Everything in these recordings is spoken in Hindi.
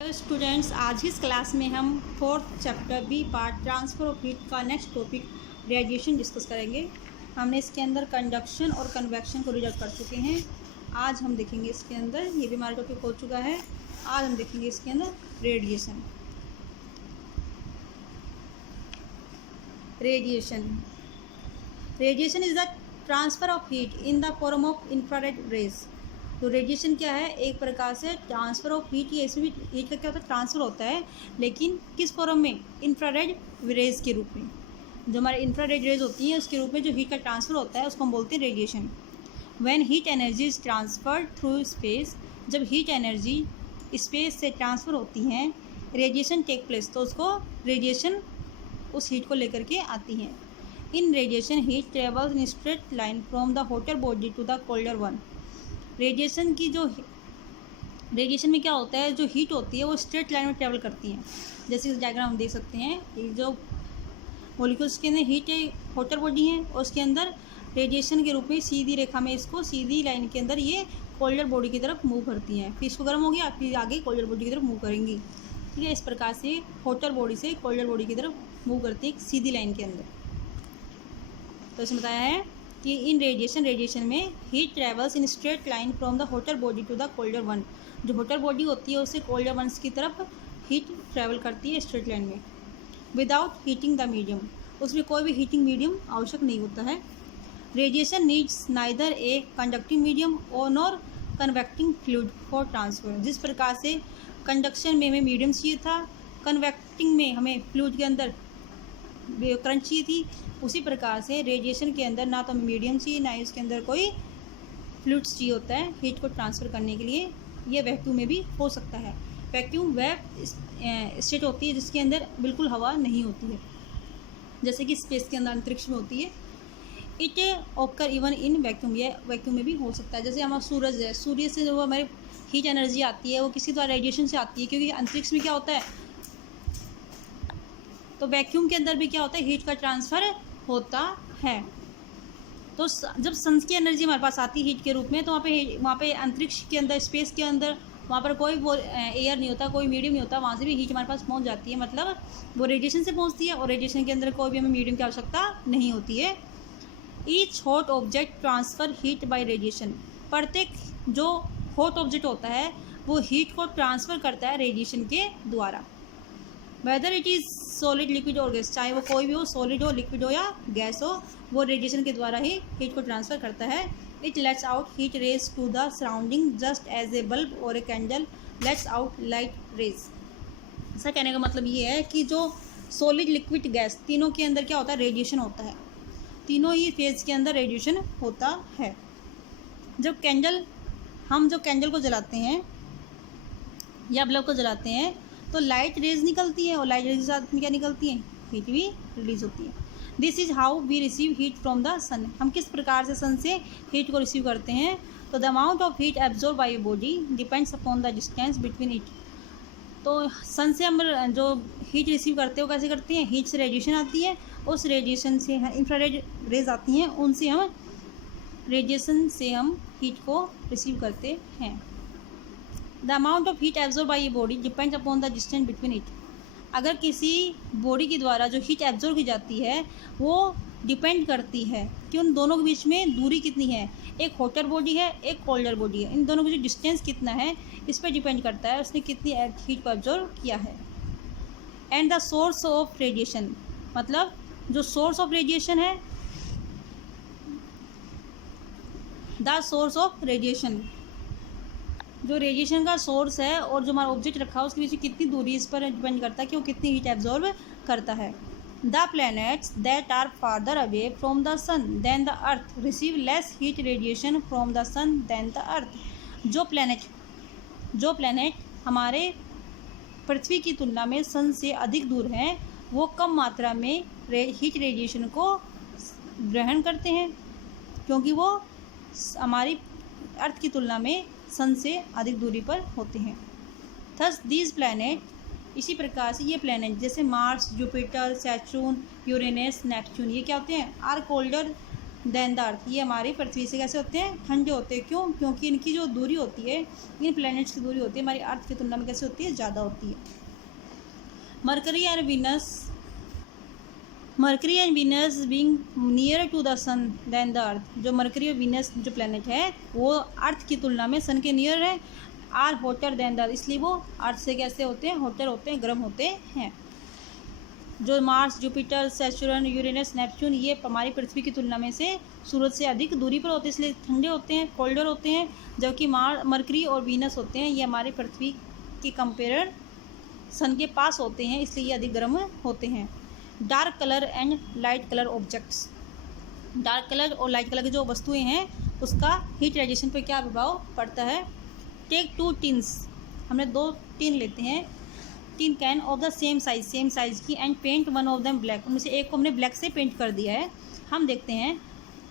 हेलो स्टूडेंट्स, आज इस क्लास में हम fourth chapter B part transfer of heat का नेक्स्ट टॉपिक रेडिएशन डिस्कस करेंगे। हमने इसके अंदर कंडक्शन और कन्वेक्शन को रिजल्ट कर चुके हैं। आज हम देखेंगे इसके अंदर, ये भी हमारा टॉपिक हो चुका है। आज हम देखेंगे इसके अंदर radiation. Radiation is the transfer of heat in the form of infrared rays. तो रेडिएशन क्या है? एक प्रकार से ट्रांसफ़र ऑफ हीट। ये इसमें भी हीट का क्या होता है? ट्रांसफ़र होता है, लेकिन किस फॉर्म में? इंफ्रारेड रेज के रूप में। जो हमारे इंफ्रारेड रेज होती हैं उसके रूप में जो हीट का ट्रांसफ़र होता है उसको हम बोलते हैं radiation. When heat energy is transferred through space, जब हीट एनर्जी स्पेस से ट्रांसफ़र होती हैं, रेडिएशन टेक प्लेस, तो उसको रेडिएशन उस हीट को लेकर के आती हैं। In radiation heat travels in straight line from the hotter body to the colder one. Radiation में क्या होता है? जो हीट होती है वो स्ट्रेट लाइन में ट्रेवल करती है। जैसे इस डायग्राम हम देख सकते हैं, ये जो मॉलिक्यूल्स के अंदर हीट हॉटर बॉडी है और उसके अंदर रेडिएशन के रूप में सीधी रेखा में इसको सीधी लाइन के अंदर ये कोल्डर बॉडी की तरफ मूव करती हैं। फिर इसको गर्म हो गया, फिर आगे कोल्डर बॉडी की तरफ मूव करेंगी। ठीक है, इस प्रकार से हॉटर बॉडी से कोल्डर बॉडी की तरफ मूव करती है एक सीधी लाइन के अंदर। तो इसमें बताया है कि इन रेडिएशन में heat travels in straight line from the hotter body to the colder one. जो हॉटर बॉडी होती है उससे कोल्डर वंस की तरफ हीट ट्रेवल करती है स्ट्रेट लाइन में, विदाउट हीटिंग द मीडियम। उसमें कोई भी हीटिंग मीडियम आवश्यक नहीं होता है। Radiation needs neither a conducting medium और nor convecting fluid for transfer. जिस प्रकार से कंडक्शन में हमें मीडियम चाहिए था, कन्वेक्टिंग में हमें फ्लूइड के अंदर करंट चाहिए थी, उसी प्रकार से रेडिएशन के अंदर ना तो मीडियम चाहिए, ना ही उसके अंदर कोई फ्लूइड्स चाहिए होता है हीट को ट्रांसफ़र करने के लिए। ये वैक्यूम में भी हो सकता है। वैक्यूम वह स्टेट होती है जिसके अंदर बिल्कुल हवा नहीं होती है, जैसे कि स्पेस के अंदर अंतरिक्ष में होती है। It occur even in vacuum, ये वैक्यूम में भी हो सकता है। जैसे हमारा सूरज है, सूर्य से जो हमारी हीट एनर्जी आती है वो किसी द्वारा रेडिएशन से आती है, क्योंकि अंतरिक्ष में क्या होता है, तो वैक्यूम के अंदर भी क्या होता है? हीट का ट्रांसफ़र होता है। तो जब सन की एनर्जी हमारे पास आती है हीट के रूप में, तो वहाँ पे अंतरिक्ष के अंदर, स्पेस के अंदर, वहाँ पर कोई वो एयर नहीं होता, कोई मीडियम नहीं होता, वहाँ से भी हीट हमारे पास पहुँच जाती है। मतलब वो रेडिएशन से पहुँचती है और रेडिएशन के अंदर कोई भी हमें मीडियम की आवश्यकता नहीं होती है। Each hot object transfer heat by radiation. प्रत्येक जो हॉट ऑब्जेक्ट होता है वो हीट को ट्रांसफ़र करता है रेडिएशन के द्वारा। Whether it is solid, liquid और गैस, चाहे वो कोई भी हो, सॉलिड हो, लिक्विड हो या गैस हो, वो रेडिएशन के द्वारा ही हीट को ट्रांसफ़र करता है। It lets out heat rays to the surrounding just as a bulb और a candle lets out light rays. ऐसा कहने का मतलब ये है कि जो सॉलिड, लिक्विड, गैस, तीनों के अंदर क्या होता है? रेडिएशन होता है। तीनों ही फेज के अंदर रेडिएशन होता है। हम जो कैंडल को जलाते हैं या बल्ब को जलाते हैं तो लाइट रेज निकलती है, और लाइट रेज के साथ में क्या निकलती है? हीट भी रिलीज होती है। This is how we receive heat from the sun. हम किस प्रकार से सन से हीट को रिसीव करते हैं? तो the amount of heat absorb by body depends upon the distance between it. तो सन से हम जो हीट रिसीव करते हैं वो कैसे करते हैं? हीट से रेडिएशन आती है, उस रेडिएशन से इंफ्रारेड रेज आती हैं, उनसे हम रेडिएशन से हम हीट को रिसीव करते हैं। The amount of heat absorb by a body depends upon the distance between it. अगर किसी बॉडी के द्वारा जो हीट एब्जॉर्ब की जाती है वो डिपेंड करती है कि उन दोनों के बीच में दूरी कितनी है। एक हॉटर बॉडी है, एक कोल्डर बॉडी है, इन दोनों का जो डिस्टेंस कितना है इस पर डिपेंड करता है उसने कितनी हीट को एब्जॉर्ब किया है। And the source of radiation, मतलब जो सोर्स ऑफ रेडिएशन है, द सोर्स ऑफ रेडिएशन, जो रेडिएशन का सोर्स है और जो हमारा ऑब्जेक्ट रखा है उसके बीच में कितनी दूरी, इस पर डिपेंड करता है कि वो कितनी हीट एब्जॉर्ब करता है। The planets that are farther away from the sun than the earth receive less heat radiation from the sun than the earth. जो प्लैनेट हमारे पृथ्वी की तुलना में सन से अधिक दूर हैं वो कम मात्रा में हीट रेडिएशन को ग्रहण करते हैं, क्योंकि वो हमारी अर्थ की तुलना में सन से अधिक दूरी पर होते हैं। थस दीज प्लैनेट, इसी प्रकार से ये प्लैनेट जैसे Mars, Jupiter, Saturn, Uranus, Neptune, ये क्या होते हैं? Are colder than the earth, ये हमारी पृथ्वी से कैसे होते हैं, ठंडे होते हैं। क्यों? क्योंकि इनकी जो दूरी होती है, इन प्लैनेट्स की दूरी होती है, हमारी अर्थ की तुलना में कैसे होती है, ज़्यादा होती है। Mercury and Venus being near to the sun than the earth, जो मरकरी और वीनस जो प्लैनेट है वो अर्थ की तुलना में सन के नियर है, are hotter than the earth, इसलिए वो अर्थ से कैसे होते हैं, हॉटर होते हैं, गर्म होते हैं। जो Mars, Jupiter, Saturn, Uranus, Neptune, ये हमारी पृथ्वी की तुलना में से सूरज से अधिक दूरी पर होते हैं, इसलिए ठंडे होते हैं, कोल्डर होते हैं। जबकि मरकरी और वीनस होते हैं, ये हमारी पृथ्वी की कंपेयर सन के पास होते हैं, इसलिए ये अधिक गर्म होते हैं। Dark colour and light colour objects, dark colour और लाइट कलर की जो वस्तुएं हैं उसका हीट रेडिएशन पर क्या प्रभाव पड़ता है। टेक 2 टिन्स, हमने 2 टिन लेते हैं, tin can of the same size की, and paint one of them black, उनमें से एक को हमने ब्लैक से पेंट कर दिया है। हम देखते हैं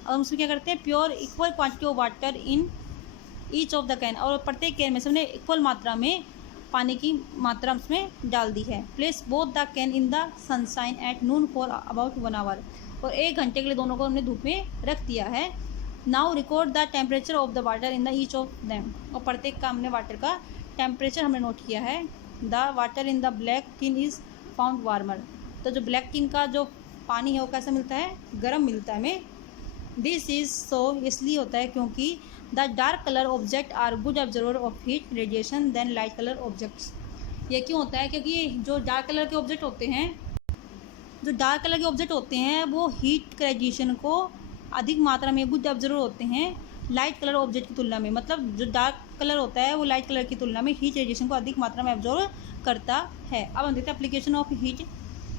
और उसमें क्या करते हैं, pure equal quantity of water in each of the can, और प्रत्येक कैन में से हमने इक्वल मात्रा में पानी की मात्रा उसमें डाल दी है। Place both the can in the sunshine at noon for about 1 hour, और 1 घंटे के लिए दोनों को हमने धूप में रख दिया है। Now record the temperature of the water in the each of them, और प्रत्येक का हमने वाटर का टेम्परेचर हमने नोट किया है। The water in the black tin is found warmer, तो जो ब्लैक टिन का जो पानी है वो कैसा मिलता है, गर्म मिलता है हमें। दिस इज़ सो, इसलिए होता है क्योंकि the dark colour object are good observer of heat radiation than light colour objects. ये क्यों होता है, क्योंकि जो डार्क कलर के ऑब्जेक्ट होते हैं वो हीट रेडिएशन को अधिक मात्रा में गुड ऑब्जर्वर होते हैं लाइट कलर ऑब्जेक्ट की तुलना में। मतलब जो डार्क कलर होता है वो लाइट कलर की तुलना में हीट रेडिएशन को अधिक मात्रा में ऑब्जर्व करता है। अब हम देखते हैं application of heat,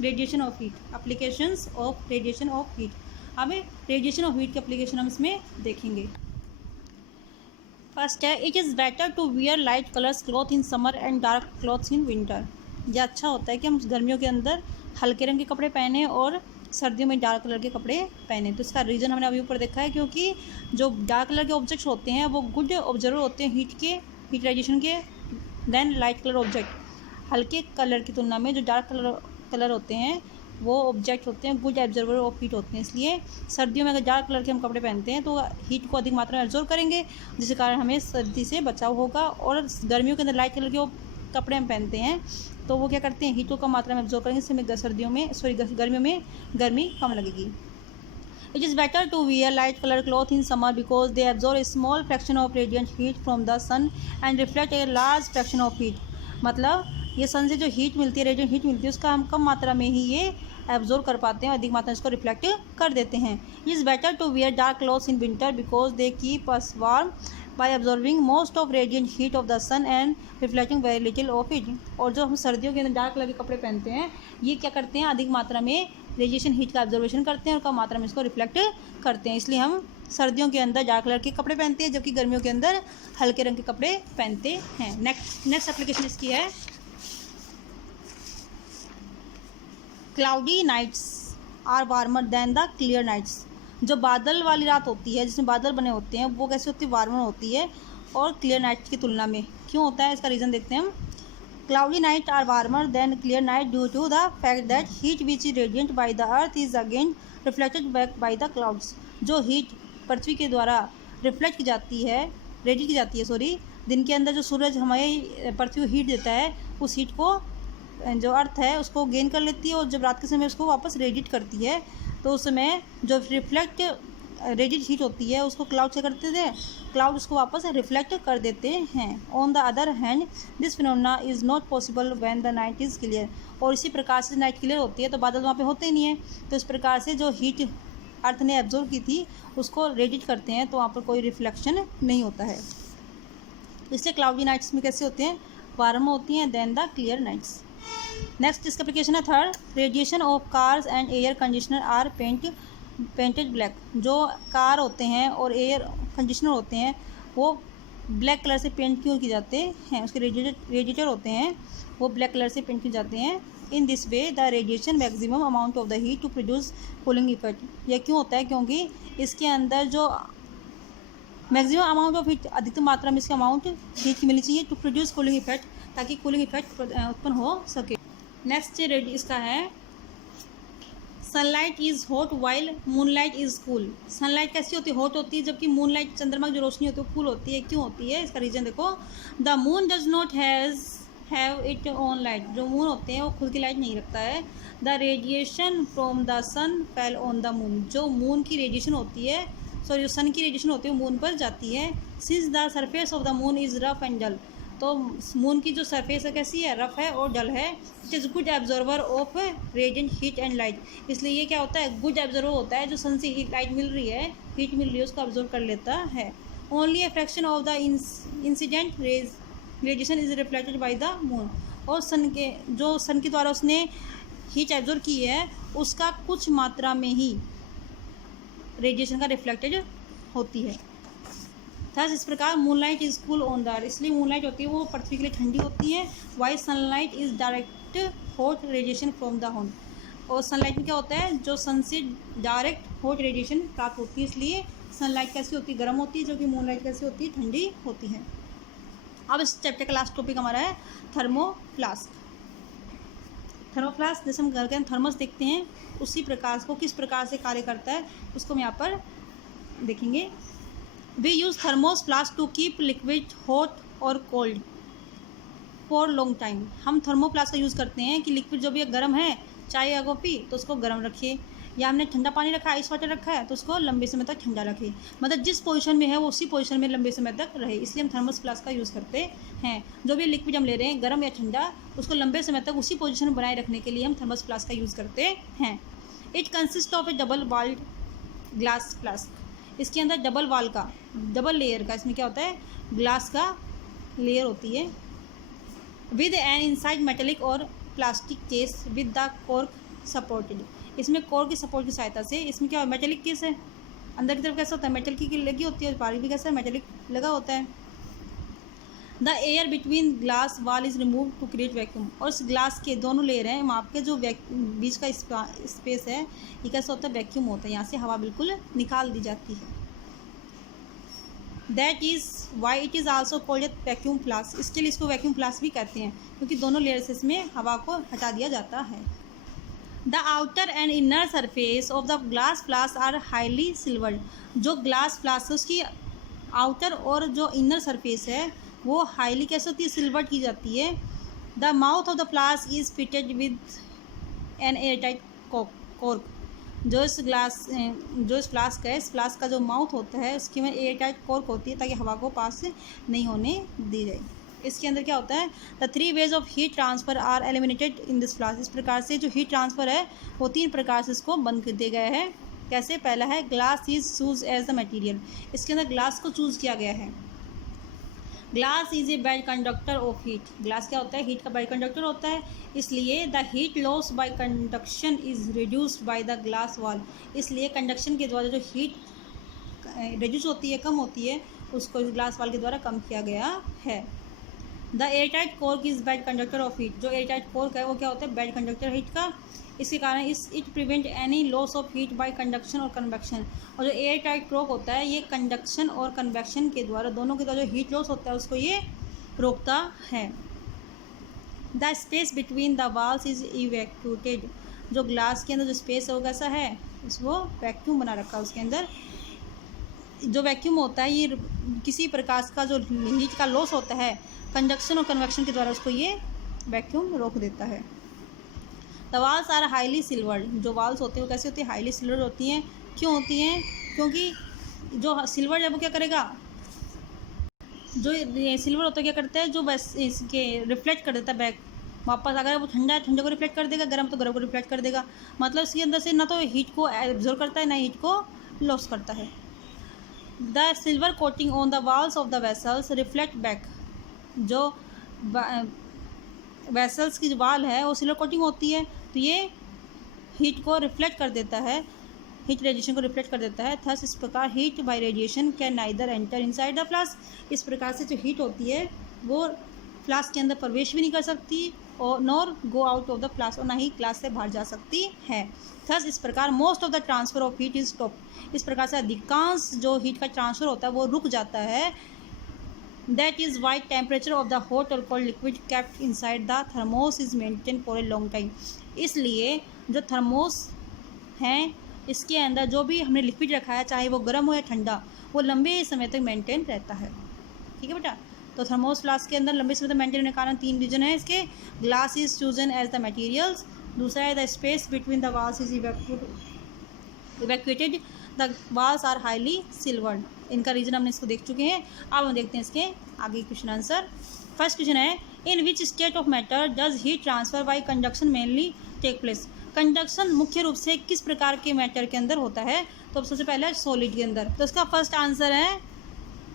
radiation of heat, applications of radiation of heat. अब रेडिएशन ऑफ हीट के एप्लीकेशन हम इसमें देखेंगे। फर्स्ट है, it is better to wear light colours cloth in summer and dark clothes in winter. यह अच्छा होता है कि हम गर्मियों के अंदर हल्के रंग के कपड़े पहने और सर्दियों में डार्क कलर के कपड़े पहने। तो इसका रीज़न हमने अभी ऊपर देखा है, क्योंकि जो डार्क कलर के ऑब्जेक्ट्स होते हैं वो गुड ऑब्जर्वर होते हैं हीट रेडिएशन के देन लाइट कलर ऑब्जेक्ट। हल्के कलर की तुलना में जो डार्क कलर होते हैं वो ऑब्जेक्ट होते हैं गुड ऑब्जर्वर ऑफ हीट होते हैं। इसलिए सर्दियों में अगर डार्क कलर के हम कपड़े पहनते हैं तो हीट को अधिक मात्रा में एब्जॉर्व करेंगे, जिसके कारण हमें सर्दी से बचाव होगा। और गर्मियों के अंदर लाइट कलर के कपड़े हम पहनते हैं तो वो क्या करते हैं, हीट को कम मात्रा में एब्जॉर्व करेंगे, इससे हमें गर्मियों में गर्मी कम लगेगी। It is better to wear light colour cloth in summer because they absorb a small fraction of radiant heat from the sun and reflect a large fraction of heat. मतलब ये सन से जो हीट मिलती है, रेडिएंट हीट मिलती है, उसका हम कम मात्रा में ही ये एब्जॉर्व कर पाते हैं, अधिक मात्रा में इसको रिफ्लेक्ट कर देते हैं। It is better to wear dark clothes in winter because they keep us warm by absorbing most of radiant heat of the sun and reflecting very little of it. और जो हम सर्दियों के अंदर डार्क कलर के कपड़े पहनते हैं ये क्या करते हैं, अधिक मात्रा में रेडिएशन हीट का ऑब्जर्वेशन करते हैं और कम मात्रा में इसको रिफ्लेक्ट करते हैं। इसलिए हम सर्दियों के अंदर डार्क कलर के कपड़े पहनते हैं, जबकि गर्मियों के अंदर हल्के रंग के कपड़े पहनते हैं। नेक्स्ट एप्लीकेशन इसकी है, cloudy nights are warmer than the clear nights. जो बादल वाली रात होती है, जिसमें बादल बने होते हैं, वो कैसे होती है, वार्मर होती है और क्लियर नाइट की तुलना में। क्यों होता है, इसका रीज़न देखते हैं हम। Cloudy night are warmer than clear night due to the fact that heat which is radiant by the earth is again reflected back by the clouds. जो हीट पृथ्वी के द्वारा रेडिएट की जाती है दिन के अंदर जो सूरज हमें पृथ्वी हीट देता है, उस हीट को जो अर्थ है उसको गेन कर लेती है और जब रात के समय उसको वापस रेडिएट करती है, तो उस समय जो रेडिएट हीट होती है उसको क्लाउड से करते थे, क्लाउड उसको वापस रिफ्लेक्ट कर देते हैं। On the other hand this phenomena is not possible when the night is clear. और इसी प्रकार से नाइट क्लियर होती है तो बादल वहाँ पे होते ही नहीं है, तो इस प्रकार से जो हीट अर्थ ने एब्जॉर्व की थी उसको रेडिएट करते हैं तो वहाँ पर कोई रिफ्लेक्शन नहीं होता है। इसलिए क्लाउडी नाइट्स में कैसे होते हैं, वार्म होती हैं than the clear nights. Next इसका एप्लीकेशन है third, radiation of cars and air conditioner are painted black. जो कार होते हैं और एयर कंडीशनर होते हैं वो ब्लैक कलर से पेंट क्यों किए जाते हैं, उसके रेडिएटर होते हैं वो ब्लैक कलर से पेंट किए जाते हैं। In this way the radiation maximum amount of the heat to produce cooling effect. यह क्यों होता है, क्योंकि इसके अंदर जो मैक्सिमम अमाउंट ऑफ हीट, अधिकतम मात्रा में इसका अमाउंट हीट की मिलनी चाहिए टू प्रोड्यूस कूलिंग इफेक्ट, ताकि कूलिंग इफेक्ट उत्पन्न हो सके। नेक्स्ट इसका है sunlight is hot while moonlight is cool. Sunlight कैसी होती है? हॉट होती है, जबकि मूनलाइट चंद्रमा की जो रोशनी होती है वो कूल होती है। क्यों होती है? इसका रीज़न देखो, the moon does not have it own light. जो मून होते हैं वो खुद की लाइट नहीं रखता है। The radiation from the sun fell on the moon. जो मून की रेडिएशन होती है, सॉरी, जो सन की रेडिएशन होती है वो मून पर जाती है। Since the surface of the moon is rough and dull. तो मून की जो सरफेस है कैसी है? रफ है और डल है। It is good absorber of radiant heat and light. इसलिए ये क्या होता है? गुड एब्जॉर्वर होता है, जो सन से लाइट मिल रही है, हीट मिल रही है, उसको एब्जॉर्व कर लेता है। Only a fraction of the incident radiation is reflected by the moon. और सन के द्वारा उसने हीट एब्जॉर्व की है, उसका कुछ मात्रा में ही रेडिएशन का रिफ्लेक्टेड होती है। थस इस प्रकार moonlight is cool on the earth. इसलिए मूनलाइट होती है वो पृथ्वी के लिए ठंडी होती है। Why sunlight is direct hot radiation from the sun. और सनलाइट में क्या होता है? जो सन से डायरेक्ट हॉट रेडिएशन प्राप्त होती है, इसलिए सनलाइट कैसी होती है? गर्म होती है, जो कि मूनलाइट कैसी होती है? ठंडी होती है। अब इस चैप्टर का लास्ट टॉपिक हमारा है थर्मोफ्लास्क। थर्मोफ्लास्क जैसे हम घर के अंदर थर्मस देखते हैं, उसी प्रकार को किस प्रकार से कार्य करता है उसको हम यहाँ पर देखेंगे। We use thermos flask to keep liquid hot और कोल्ड फॉर लॉन्ग टाइम। हम थर्मोफ्लास्क का यूज़ करते हैं कि लिक्विड जो भी गर्म है, चाय या कॉफ़ी, तो उसको गर्म रखिए, या हमने ठंडा पानी रखा, आइस वाटर रखा है, तो उसको लंबे समय तक ठंडा रखिए। मतलब जिस पोजीशन में है वो उसी पोजीशन में लंबे समय तक रहे, इसलिए हम थर्मस फ्लास्क का यूज़ करते हैं। जो भी लिक्विड हम ले रहे हैं, गर्म या ठंडा, उसको लंबे समय तक उसी पोजीशन में बनाए रखने के लिए हम थर्मस फ्लास्क का यूज़ करते हैं। It consist of a double walled glass flask. इसके अंदर डबल लेयर का, इसमें क्या होता है? ग्लास का लेयर होती है। विद एन इनसाइड मेटेलिक और plastic case with the cork supported. इसमें कॉर्क की सपोर्ट की सहायता से, इसमें क्या मेटेलिक केस है, अंदर की तरफ कैसा होता है? मेटल की लगी होती है, और बाहर भी कैसा मेटेलिक लगा होता है। The air between glass wall is remove to create vacuum. और इस ग्लास के दोनों लेयर हैं, वहाँ के जो बीच का स्पेस है, ये कैसा होता है? वैक्यूम होता है, यहाँ से हवा बिल्कुल निकाल दी जाती है। That is why it is also called vacuum flask. इसके लिए इसको वैक्यूम फ्लास्क भी कहते हैं, क्योंकि दोनों लेयर से इसमें हवा को हटा दिया जाता है। The outer and inner surface of the glass flask are highly silvered. जो ग्लास फ्लास्क है उसकी आउटर और जो इनर सरफेस है वो हाईली कैसे होती है? सिल्वर्ड की जाती है। The mouth of the flask is fitted with an airtight cork. जो इस फ्लास्क है, इस फ्लास्क का जो माउथ होता है उसके में एयरटाइट कॉर्क होती है, ताकि हवा को पास नहीं होने दी जाए। इसके अंदर क्या होता है? The 3 ways of heat transfer R eliminated in this flask. इस प्रकार से जो हीट ट्रांसफ़र है वो 3 प्रकार से इसको बंद कर दिया गया है। कैसे? पहला है glass is choose as the material. इसके अंदर ग्लास को चूज़ किया गया है। Glass is a bad conductor of heat. Glass क्या होता है? हीट का बैड कंडक्टर होता है, इसलिए the heat loss by conduction is reduced by the glass wall. इसलिए कंडक्शन के द्वारा जो हीट रिड्यूस होती है, कम होती है, उसको इस ग्लास वॉल के द्वारा कम किया गया है। The airtight cork is bad conductor of heat. जो एयरटाइट कॉर्क है वो क्या होता है? बैड कंडक्टर हीट का। इसके कारण it prevent any loss of heat bye conduction और कन्वेक्शन। और जो एयर टाइट कॉर्क होता है ये कंडक्शन और कन्वेक्शन के द्वारा, दोनों के द्वारा जो हीट लॉस होता है उसको ये रोकता है। The space between the walls is evacuated. जो ग्लास के अंदर जो स्पेस है वो कैसा है? उसको वैक्यूम बना रखा है। उसके अंदर जो वैक्यूम होता है ये किसी प्रकार का जो हीट का लॉस होता है कंडक्शन और कन्वेक्शन के द्वारा, उसको ये वैक्यूम रोक देता है। The walls are highly silvered. जो वाल्स होती हैं वो कैसी होती है? हाईली सिल्वर्ड होती हैं। क्यों होती हैं? क्योंकि जो सिल्वर है वो क्या करेगा? जो सिल्वर होता है क्या करता है? जो बस इसके रिफ्लेक्ट कर देता है बैक वापस। अगर वो ठंडा है ठंडे को रिफ्लेक्ट कर देगा, गर्म तो गर्म को रिफ्लेक्ट कर देगा। मतलब इसके अंदर से ना तो हीट को एब्जॉर्व करता है, ना हीट को लॉस करता है। The silver coating on the walls of the vessels reflect back. जो वेसल्स की जो वाल है वो सिल्वर कोटिंग होती है, तो ये हीट को रिफ्लेक्ट कर देता है, हीट रेडिएशन को रिफ्लेक्ट कर देता है। थस इस प्रकार heat bye radiation can neither enter inside the flask. इस प्रकार से जो हीट होती है वो फ्लास्क के अंदर प्रवेश भी नहीं कर सकती और nor go out of the flask, और ना ही ग्लास से बाहर जा सकती है। थस इस प्रकार most of the transfer of heat is stop. इस प्रकार से अधिकांश जो हीट का ट्रांसफर होता है वो रुक जाता है। That is why temperature of the hot or cold liquid kept inside the thermos is maintained for a long time. इसलिए जो थर्मोस हैं इसके अंदर जो भी हमने लिक्विड रखा है, चाहे वो गर्म हो या ठंडा, वो लंबे समय तक मेंटेन रहता है। ठीक है बेटा। तो थर्मोस फ्लास्क के अंदर लंबे समय तक मेंटेन होने के कारण 3 रीजन है इसके। Glass is chosen as the materials, दूसरा है the space between the walls is evacuated, the walls are highly silvered. इनका रीजन हमने इसको देख चुके हैं। अब हम देखते हैं इसके आगे क्वेश्चन आंसर। फर्स्ट क्वेश्चन है, in which state of matter does heat transfer by conduction mainly take place. Conduction मुख्य रूप से किस प्रकार के मैटर के अंदर होता है? तो सबसे पहले सॉलिड के अंदर। तो इसका फर्स्ट आंसर है,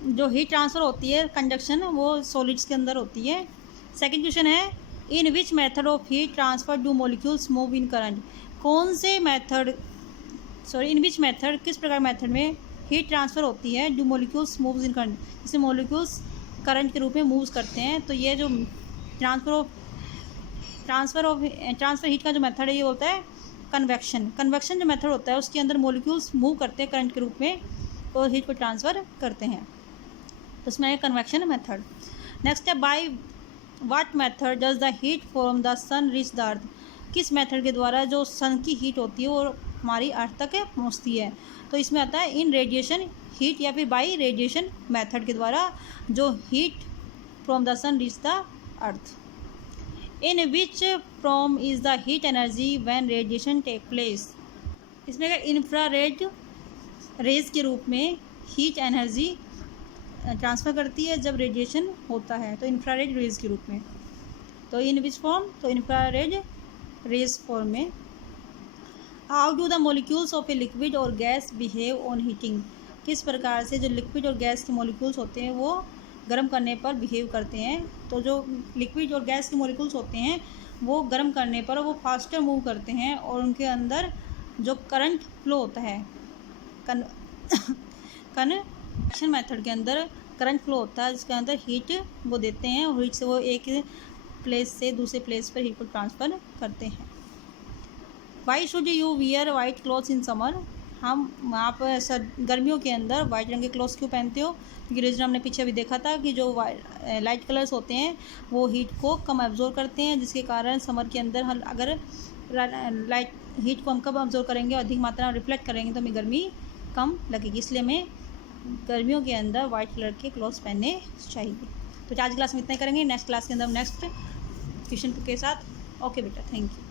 जो हीट ट्रांसफ़र होती है कंडक्शन, वो सॉलिड्स के अंदर होती है। सेकंड क्वेश्चन है, in which method of heat transfer do molecules move in current. कौन से मेथड, इन विच मेथड, किस प्रकार मेथड में हीट ट्रांसफ़र होती है, do molecules move in current, जिससे मॉलिक्यूल्स करंट के रूप में मूव्स करते हैं। तो ये जो ट्रांसफ़र हीट का जो मेथड है ये होता है कन्वेक्शन। कन्वेक्शन जो मेथड होता है उसके अंदर मॉलिक्यूल्स मूव करते हैं करंट के रूप में और हीट को ट्रांसफ़र करते हैं, तो इसमें है कन्वेक्शन मेथड। नेक्स्ट है, by what method does the heat from the sun reach the earth. किस मेथड के द्वारा जो सन की हीट होती है और हमारी अर्थ तक पहुँचती है। तो इसमें आता है इन रेडिएशन हीट, या फिर बाई रेडिएशन मेथड के द्वारा जो heat from the sun reach the earth. In which from is the heat energy when radiation take place. इसमें इंफ्रारेड रेज के रूप में हीट एनर्जी ट्रांसफ़र करती है जब रेडिएशन होता है, तो इंफ्रारेड रेज के रूप में। तो इन विच फॉर्म, तो इंफ्रारेड रेज फॉर्म में। How do the molecules of a liquid और गैस बिहेव ऑन हीटिंग। किस प्रकार से जो लिक्विड और गैस के मॉलिक्यूल्स होते हैं वो गर्म करने पर बिहेव करते हैं। तो जो लिक्विड और गैस के मॉलिक्यूल्स होते हैं वो गर्म करने पर वो फास्टर मूव करते हैं और उनके अंदर जो करंट फ्लो होता है, कन्वेक्शन मेथड के अंदर करंट फ्लो होता है जिसके अंदर हीट वो देते हैं और हीट से वो एक प्लेस से दूसरे प्लेस पर हीट को ट्रांसफ़र करते हैं। Why should you wear white clothes in summer. हम आप गर्मियों के अंदर वाइट रंग के क्लॉथ्स क्यों पहनते हो? क्योंकि रीजन हमने पीछे अभी देखा था कि जो लाइट कलर्स होते हैं वो हीट को कम एब्जॉर्ब करते हैं, जिसके कारण समर के अंदर हम अगर लाइट हीट को हम कब ऑब्जॉर्व करेंगे, अधिक मात्रा में रिफ्लेक्ट करेंगे तो हमें गर्मी कम लगेगी। इसलिए हमें गर्मियों के अंदर वाइट कलर के क्लॉथ्स पहनने चाहिए। तो आज क्लास में इतना ही करेंगे। नेक्स्ट क्लास के अंदर नेक्स्ट क्वेश्चन के साथ। ओके बेटा, थैंक यू।